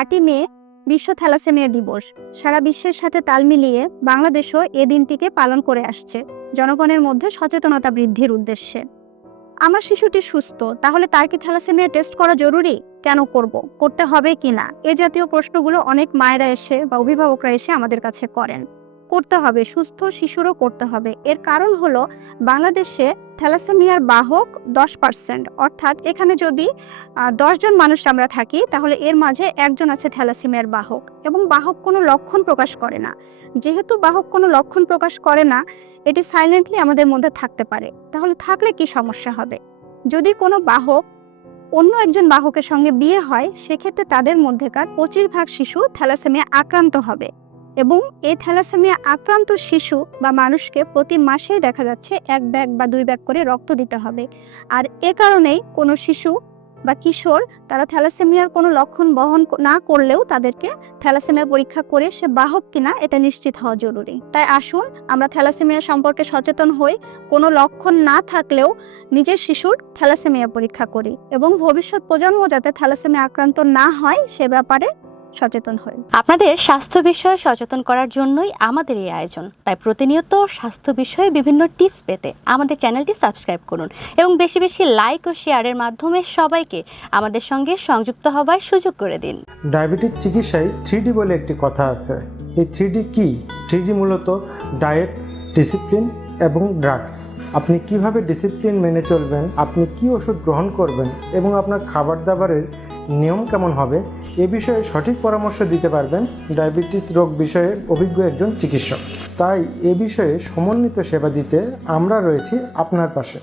আটই মে, বিশ্ব থ্যালাসেমিয়া দিবস। সারা বিশ্বের সাথে তাল মিলিয়ে বাংলাদেশও এ দিনটিকে পালন করে আসছে, জনগণের মধ্যে সচেতনতা বৃদ্ধির উদ্দেশ্যে। আমার শিশুটি সুস্থ, তাহলে তার কি থ্যালাসেমিয়া টেস্ট করা জরুরি? কেন করব? করতে হবে কি না? এ জাতীয় প্রশ্নগুলো অনেক মায়েরা এসে বা অভিভাবকরা এসে আমাদের কাছে করেন। করতে হবে, সুস্থ শিশুরও করতে হবে। এর কারণ হলো বাংলাদেশে থ্যালাসেমিয়ার বাহক দশ পার্সেন্ট অর্থাৎ এখানে যদি দশ জন মানুষ আমরা থাকি, তাহলে এর মাঝে একজন আছে থ্যালাসেমিয়ার বাহক। এবং বাহক কোনো লক্ষণ প্রকাশ করে না। যেহেতু বাহক কোনো লক্ষণ প্রকাশ করে না, এটি সাইলেন্টলি আমাদের মধ্যে থাকতে পারে। তাহলে থাকলে কি সমস্যা হবে? যদি কোনো বাহক অন্য একজন বাহকের সঙ্গে বিয়ে হয়, সেক্ষেত্রে তাদের মধ্যেকার পঁচিশ ভাগ শিশু থ্যালাসেমিয়া আক্রান্ত হবে। এবং এই থ্যালাসেমিয়া আক্রান্ত শিশু বা মানুষকে প্রতি মাসেই দেখা যাচ্ছে এক ব্যাগ বা দুই ব্যাগ করে রক্ত দিতে হবে। আর এ কারণেই কোনো শিশু বা কিশোর তারা থ্যালাসেমিয়ার কোনো লক্ষণ বহন না করলেও তাদেরকে থ্যালাসেমিয়া পরীক্ষা করে সে বাহক কিনা এটা নিশ্চিত হওয়া জরুরি। তাই আসুন আমরা থ্যালাসেমিয়া সম্পর্কে সচেতন হই, কোনো লক্ষণ না থাকলেও নিজের শিশুর থ্যালাসেমিয়া পরীক্ষা করি এবং ভবিষ্যৎ প্রজন্ম যাতে থ্যালাসেমিয়া আক্রান্ত না হয় সে ব্যাপারে সচেতন হই। আপনাদের স্বাস্থ্য বিষয়ে সচেতন করার জন্যই আমাদের এই আয়োজন। তাই প্রতিনিয়ত স্বাস্থ্য বিষয়ে বিভিন্ন টিপস পেতে আমাদের চ্যানেলটি সাবস্ক্রাইব করুন এবং বেশি বেশি লাইক ও শেয়ারের মাধ্যমে সবাইকে আমাদের সঙ্গে সংযুক্ত হবার সুযোগ করে দিন। ডায়াবেটিস চিকিৎসায় থ্রি বলে একটি কথা আছে। এই থ্রি কি? থ্রি মূলত ডায়েট ডিসিপ্লিন এবং ড্রাগস। আপনি কীভাবে ডিসিপ্লিন মেনে চলবেন আপনি কি ওষুধ গ্রহণ করবেন এবং আপনার খাবার দাবারের নিয়ম কেমন হবে এ বিষয়ে সঠিক পরামর্শ দিতে পারবেন ডায়াবেটিস রোগ বিষয়ে অভিজ্ঞ একজন চিকিৎসক। তাই এ বিষয়ে সমন্বিত সেবা দিতে আমরা রয়েছি আপনার পাশে।